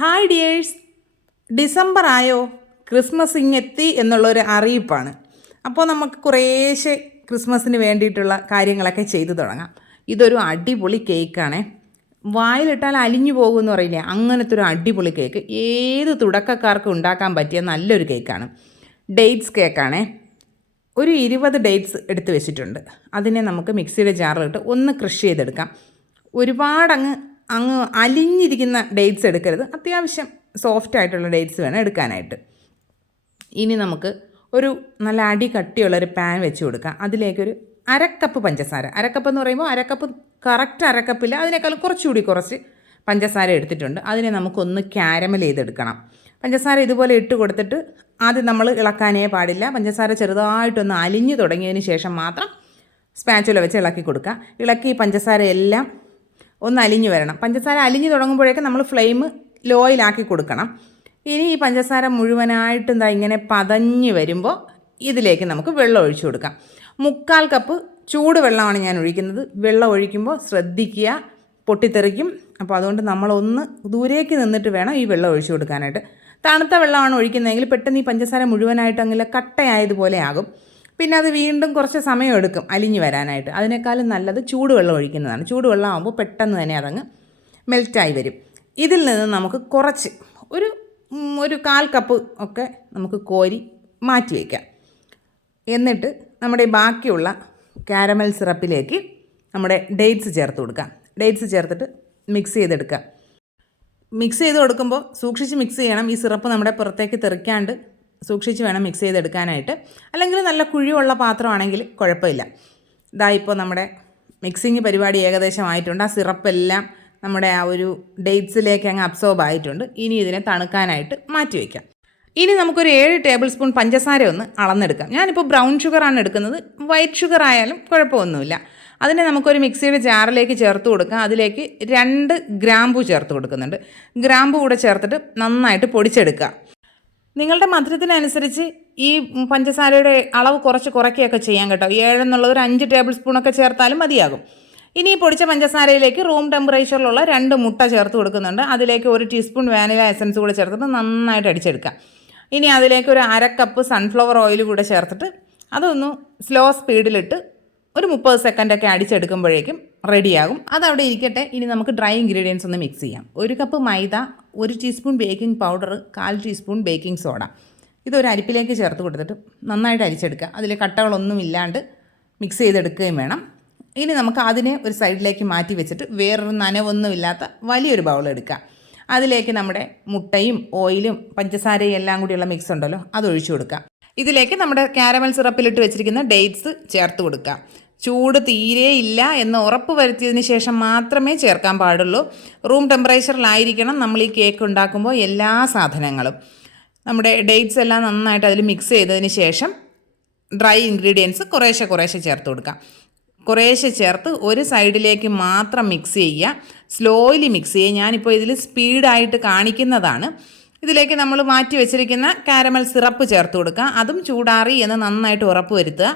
Hi dears, December ആയോ, Christmas ഇങ്ങെത്തി എന്നുള്ളൊരു അറിയിപ്പാണ്. അപ്പോൾ നമുക്ക് കുറേശ്ശെ ക്രിസ്മസിന് വേണ്ടിയിട്ടുള്ള കാര്യങ്ങളൊക്കെ ചെയ്തു തുടങ്ങാം. ഇതൊരു അടിപൊളി കേക്കാണേ. വായിലിട്ടാൽ അലിഞ്ഞു പോകുമെന്ന് പറയില്ലേ, അങ്ങനത്തെ ഒരു അടിപൊളി കേക്ക്. ഏത് തുടക്കക്കാർക്കും ഉണ്ടാക്കാൻ പറ്റിയ നല്ലൊരു കേക്കാണ്. ഡേറ്റ്സ് കേക്കാണേ. ഒരു 20 ഡേറ്റ്സ് എടുത്ത് വെച്ചിട്ടുണ്ട്. അതിനെ നമുക്ക് മിക്സിയുടെ ജാറിലിട്ട് ഒന്ന് ക്രഷ് ചെയ്തെടുക്കാം. ഒരുപാടങ്ങ് അലിഞ്ഞിരിക്കുന്ന ഡേറ്റ്സ് എടുക്കരുത്, അത്യാവശ്യം സോഫ്റ്റ് ആയിട്ടുള്ള ഡേറ്റ്സ് വേണം എടുക്കാനായിട്ട്. ഇനി നമുക്ക് ഒരു നല്ല അടി കട്ടിയുള്ളൊരു പാൻ വെച്ച് കൊടുക്കാം. അതിലേക്കൊരു അരക്കപ്പ് പഞ്ചസാര, അരക്കപ്പ് എന്ന് പറയുമ്പോൾ അരക്കപ്പ് കറക്റ്റ് അരക്കപ്പില്ല, അതിനേക്കാളും കുറച്ചുകൂടി കുറച്ച് പഞ്ചസാര എടുത്തിട്ടുണ്ട്. അതിനെ നമുക്കൊന്ന് ക്യാരമൽ ചെയ്തെടുക്കണം. പഞ്ചസാര ഇതുപോലെ ഇട്ട് കൊടുത്തിട്ട് ആദ്യം നമ്മൾ ഇളക്കാനേ പാടില്ല. പഞ്ചസാര ചെറുതായിട്ടൊന്ന് അലിഞ്ഞു തുടങ്ങിയതിന് ശേഷം മാത്രം സ്പാച്ചുല വെച്ച് ഇളക്കി കൊടുക്കുക. ഇളക്കി പഞ്ചസാര എല്ലാം ഒന്ന് അലിഞ്ഞു വരണം. പഞ്ചസാര അലിഞ്ഞു തുടങ്ങുമ്പോഴേക്കും നമ്മൾ ഫ്ലെയിം ലോയിലാക്കി കൊടുക്കണം. ഇനി ഈ പഞ്ചസാര മുഴുവനായിട്ട് ഇങ്ങനെ പതഞ്ഞ് വരുമ്പോൾ ഇതിലേക്ക് നമുക്ക് വെള്ളം ഒഴിച്ചു കൊടുക്കാം. 3/4 കപ്പ് ചൂടുവെള്ളമാണ് ഞാൻ ഒഴിക്കുന്നത്. വെള്ളം ഒഴിക്കുമ്പോൾ ശ്രദ്ധിക്കുക, പൊട്ടിത്തെറിക്കും. അപ്പോൾ അതുകൊണ്ട് നമ്മളൊന്ന് ദൂരേക്ക് നിന്നിട്ട് വേണം ഈ വെള്ളം ഒഴിച്ചു കൊടുക്കാനായിട്ട്. തണുത്ത വെള്ളമാണ് ഒഴിക്കുന്നതെങ്കിൽ പെട്ടെന്ന് ഈ പഞ്ചസാര മുഴുവനായിട്ട് അങ്ങനെ കട്ടയായതുപോലെ ആകും. പിന്നെ അത് വീണ്ടും കുറച്ച് സമയം എടുക്കും അലിഞ്ഞു വരാനായിട്ട്. അതിനേക്കാളും നല്ലത് ചൂടുവെള്ളം ഒഴിക്കുന്നതാണ്. ചൂടുവെള്ളം ആകുമ്പോൾ പെട്ടെന്ന് തന്നെ അതങ്ങ് മെൽറ്റായി വരും. ഇതിൽ നിന്ന് നമുക്ക് കുറച്ച് ഒരു 1/4 കപ്പ് ഒക്കെ നമുക്ക് കോരി മാറ്റി വയ്ക്കാം. എന്നിട്ട് നമ്മുടെ ബാക്കിയുള്ള കാരമൽ സിറപ്പിലേക്ക് നമ്മുടെ ഡേറ്റ്സ് ചേർത്ത് കൊടുക്കാം. ഡേറ്റ്സ് ചേർത്തിട്ട് മിക്സ് ചെയ്തെടുക്കാം. മിക്സ് ചെയ്ത് കൊടുക്കുമ്പോൾ സൂക്ഷിച്ച് മിക്സ് ചെയ്യണം. ഈ സിറപ്പ് നമ്മുടെ പുറത്തേക്ക് തെറിക്കാണ്ട് സൂക്ഷിച്ച് വേണം മിക്സ് ചെയ്തെടുക്കാനായിട്ട്. അല്ലെങ്കിൽ നല്ല കുഴിയുള്ള പാത്രമാണെങ്കിൽ കുഴപ്പമില്ല. ഇപ്പോൾ നമ്മുടെ മിക്സിങ് പരിപാടി ഏകദേശം ആയിട്ടുണ്ട്. ആ സിറപ്പെല്ലാം നമ്മുടെ ആ ഒരു ഡേറ്റ്സിലേക്ക് അങ്ങ് അബ്സോർബ് ആയിട്ടുണ്ട്. ഇനി ഇതിനെ തണുക്കാനായിട്ട് മാറ്റി വയ്ക്കാം. ഇനി നമുക്കൊരു 7 ടേബിൾ സ്പൂൺ പഞ്ചസാര ഒന്ന് അളന്നെടുക്കാം. ഞാനിപ്പോൾ ബ്രൗൺ ഷുഗറാണ് എടുക്കുന്നത്. വൈറ്റ് ഷുഗർ ആയാലും കുഴപ്പമൊന്നുമില്ല. അതിനെ നമുക്കൊരു മിക്സിയുടെ ജാറിലേക്ക് ചേർത്ത് കൊടുക്കാം. അതിലേക്ക് 2 ഗ്രാമ്പു ചേർത്ത് കൊടുക്കുന്നുണ്ട്. ഗ്രാമ്പു കൂടെ ചേർത്തിട്ട് നന്നായിട്ട് പൊടിച്ചെടുക്കുക. നിങ്ങളുടെ മധുരത്തിനനുസരിച്ച് ഈ പഞ്ചസാരയുടെ അളവ് കുറയ്ക്കുകയൊക്കെ ചെയ്യാം കേട്ടോ. 7 എന്നുള്ളത് ഒരു 5 ടേബിൾ സ്പൂണൊക്കെ ചേർത്താലും മതിയാകും. ഇനി ഈ പൊടിച്ച പഞ്ചസാരയിലേക്ക് റൂം ടെമ്പറേച്ചറിലുള്ള 2 മുട്ട ചേർത്ത് കൊടുക്കുന്നുണ്ട്. അതിലേക്ക് 1 ടീസ്പൂൺ വാനില എസൻസ് കൂടെ ചേർത്തിട്ട് നന്നായിട്ട് അടിച്ചെടുക്കാം. ഇനി അതിലേക്ക് ഒരു 1/2 കപ്പ് സൺഫ്ലവർ ഓയിൽ കൂടെ ചേർത്തിട്ട് അതൊന്ന് സ്ലോ സ്പീഡിലിട്ട് ഒരു 30 സെക്കൻഡൊക്കെ അടിച്ചെടുക്കുമ്പോഴേക്കും റെഡിയാകും. അതവിടെ ഇരിക്കട്ടെ. ഇനി നമുക്ക് ഡ്രൈ ഇൻഗ്രീഡിയൻസ് ഒന്ന് മിക്സ് ചെയ്യാം. 1 കപ്പ് മൈദ, 1 teaspoon baking powder, 1/4 teaspoon baking soda. ഇതൊരു അരിപ്പിലേക്ക് ചേർത്ത് കൊടുത്തിട്ട് നന്നായിട്ട് അരിച്ചെടുക്കുക. അതിൽ കട്ടകളൊന്നും ഇല്ലാണ്ട് മിക്സ് ചെയ്തെടുക്കുകയും വേണം. ഇനി നമുക്ക് അതിനെ ഒരു സൈഡിലേക്ക് മാറ്റി വെച്ചിട്ട് വേറൊരു നനവൊന്നുമില്ലാത്ത വലിയൊരു ബൗൾ എടുക്കുക. അതിലേക്ക് നമ്മുടെ മുട്ടയും ഓയിലും പഞ്ചസാരയും എല്ലാം കൂടിയുള്ള മിക്സ് ഉണ്ടല്ലോ, അതൊഴിച്ചു കൊടുക്കുക. ഇതിലേക്ക് നമ്മുടെ കാരമൽ സിറപ്പിലിട്ട് വെച്ചിരിക്കുന്ന ഡേറ്റ്സ് ചേർത്ത് കൊടുക്കുക. ചൂട് തീരെ ഇല്ല എന്ന് ഉറപ്പ് വരുത്തിയതിന് ശേഷം മാത്രമേ ചേർക്കാൻ പാടുള്ളൂ. റൂം ടെമ്പറേച്ചറിലായിരിക്കണം നമ്മൾ ഈ കേക്ക് ഉണ്ടാക്കുമ്പോൾ എല്ലാ സാധനങ്ങളും. നമ്മുടെ ഡേറ്റ്സ് എല്ലാം നന്നായിട്ട് അതിൽ മിക്സ് ചെയ്തതിന് ശേഷം ഡ്രൈ ഇൻഗ്രീഡിയൻസ് കുറേശ്ശെ ചേർത്ത് കൊടുക്കാം. കുറേശ്ശെ ചേർത്ത് ഒരു സൈഡിലേക്ക് മാത്രം മിക്സ് ചെയ്യുക. സ്ലോയിലി മിക്സ് ചെയ്യുക. ഞാനിപ്പോൾ ഇതിൽ സ്പീഡായിട്ട് കാണിക്കുന്നതാണ്. ഇതിലേക്ക് നമ്മൾ മാറ്റി വെച്ചിരിക്കുന്ന കാരമൽ സിറപ്പ് ചേർത്ത് കൊടുക്കുക. അതും ചൂടാറി എന്ന് നന്നായിട്ട് ഉറപ്പ് വരുത്തുക.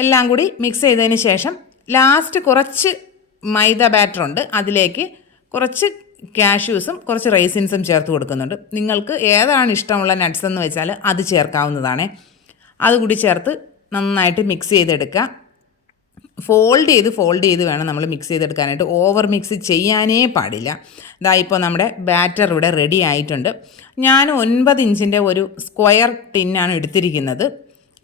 എല്ലാം കൂടി മിക്സ് ചെയ്തതിന് ശേഷം ലാസ്റ്റ് കുറച്ച് മൈദ ബാറ്ററുണ്ട്, അതിലേക്ക് കുറച്ച് കാഷ്യൂസും കുറച്ച് റൈസിൻസും ചേർത്ത് കൊടുക്കുന്നുണ്ട്. നിങ്ങൾക്ക് ഏതാണ് ഇഷ്ടമുള്ള നട്ട്സ് എന്ന് വെച്ചാൽ അത് ചേർക്കാവുന്നതാണ്. അതുകൂടി ചേർത്ത് നന്നായിട്ട് മിക്സ് ചെയ്തെടുക്കുക. ഫോൾഡ് ചെയ്ത് വേണം നമ്മൾ മിക്സ് ചെയ്തെടുക്കാനായിട്ട്. ഓവർ മിക്സ് ചെയ്യാനേ പാടില്ല. ഇപ്പോൾ നമ്മുടെ ബാറ്റർ ഇവിടെ റെഡി ആയിട്ടുണ്ട്. ഞാൻ 9 ഇഞ്ചിൻ്റെ ഒരു സ്ക്വയർ ടിന്നാണ് എടുത്തിരിക്കുന്നത്.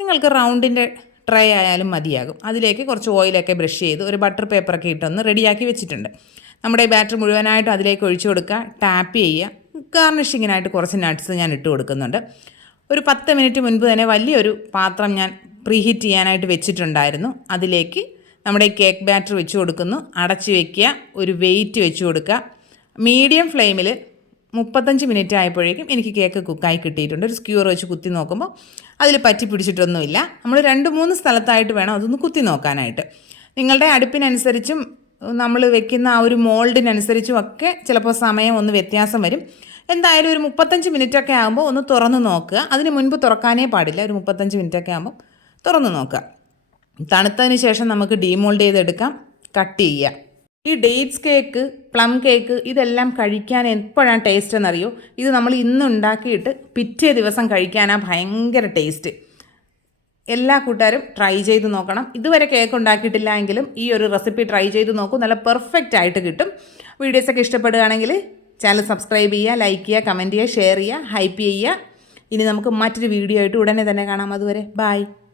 നിങ്ങൾക്ക് റൗണ്ടിൻ്റെ ട്രേ ആയാലും മതിയാകും. അതിലേക്ക് കുറച്ച് ഓയിലൊക്കെ ബ്രഷ് ചെയ്ത് ഒരു ബട്ടർ പേപ്പറൊക്കെ ഇട്ടൊന്ന് റെഡിയാക്കി വെച്ചിട്ടുണ്ട്. നമ്മുടെ ബാറ്റർ മുഴുവനായിട്ട് അതിലേക്ക് ഒഴിച്ചു കൊടുക്കുക. ടാപ്പ് ചെയ്യുക. ഗാർണിഷിങ്ങിനായിട്ട് കുറച്ച് നട്ട്സ് ഞാൻ ഇട്ട് കൊടുക്കുന്നുണ്ട്. ഒരു 10 മിനിറ്റ് മുൻപ് തന്നെ വലിയൊരു പാത്രം ഞാൻ പ്രീഹീറ്റ് ചെയ്യാനായിട്ട് വെച്ചിട്ടുണ്ടായിരുന്നു. അതിലേക്ക് നമ്മുടെ കേക്ക് ബാറ്റർ വെച്ച് കൊടുക്കുന്നു. അടച്ച് വയ്ക്കുക. ഒരു വെയിറ്റ് വെച്ച് കൊടുക്കുക. മീഡിയം ഫ്ലെയിമിൽ 35 മിനിറ്റ് ആയപ്പോഴേക്കും എനിക്ക് കേക്ക് കുക്കായി കിട്ടിയിട്ടുണ്ട്. ഒരു സ്ക്യൂർ വെച്ച് കുത്തി നോക്കുമ്പോൾ അതിൽ പറ്റി പിടിച്ചിട്ടൊന്നുമില്ല. നമ്മൾ 2-3 സ്ഥലത്തായിട്ട് വേണം അതൊന്ന് കുത്തി നോക്കാനായിട്ട്. നിങ്ങളുടെ അടുപ്പിനനുസരിച്ചും നമ്മൾ വെക്കുന്ന ആ ഒരു മോൾഡിനനുസരിച്ചും ഒക്കെ ചിലപ്പോൾ സമയം ഒന്ന് വ്യത്യാസം വരും. എന്തായാലും ഒരു 35 മിനിറ്റൊക്കെ ആകുമ്പോൾ ഒന്ന് തുറന്ന് നോക്കുക. അതിന് മുൻപ് തുറക്കാനേ പാടില്ല. ഒരു 35 മിനിറ്റൊക്കെ ആകുമ്പോൾ തുറന്ന് നോക്കുക. തണുത്തതിന് ശേഷം നമുക്ക് ഡീമോൾഡ് ചെയ്തെടുക്കാം. കട്ട് ചെയ്യുക. ഈ ഡേറ്റ്സ് കേക്ക്, പ്ലം കേക്ക് ഇതെല്ലാം കഴിക്കാൻ എപ്പോഴാണ് ടേസ്റ്റ് എന്നറിയോ? ഇത് നമ്മൾ ഇന്ന് ഉണ്ടാക്കിയിട്ട് പിറ്റേ ദിവസം കഴിക്കാനാണ് ഭയങ്കര ടേസ്റ്റ്. എല്ലാ കൂട്ടുകാരും ട്രൈ ചെയ്ത് നോക്കണം. ഇതുവരെ കേക്ക് ഉണ്ടാക്കിയിട്ടില്ല എങ്കിലും ഈ ഒരു റെസിപ്പി ട്രൈ ചെയ്ത് നോക്കൂ, നല്ല പെർഫെക്റ്റ് ആയിട്ട് കിട്ടും. വീഡിയോസൊക്കെ ഇഷ്ടപ്പെടുകയാണെങ്കിൽ ചാനൽ സബ്സ്ക്രൈബ് ചെയ്യുക, ലൈക്ക് ചെയ്യുക, കമൻറ്റ് ചെയ്യുക, ഷെയർ ചെയ്യുക, ഹൈപ്പ് ചെയ്യുക. ഇനി നമുക്ക് മറ്റൊരു വീഡിയോ ആയിട്ട് ഉടനെ തന്നെ കാണാം. അതുവരെ ബൈ.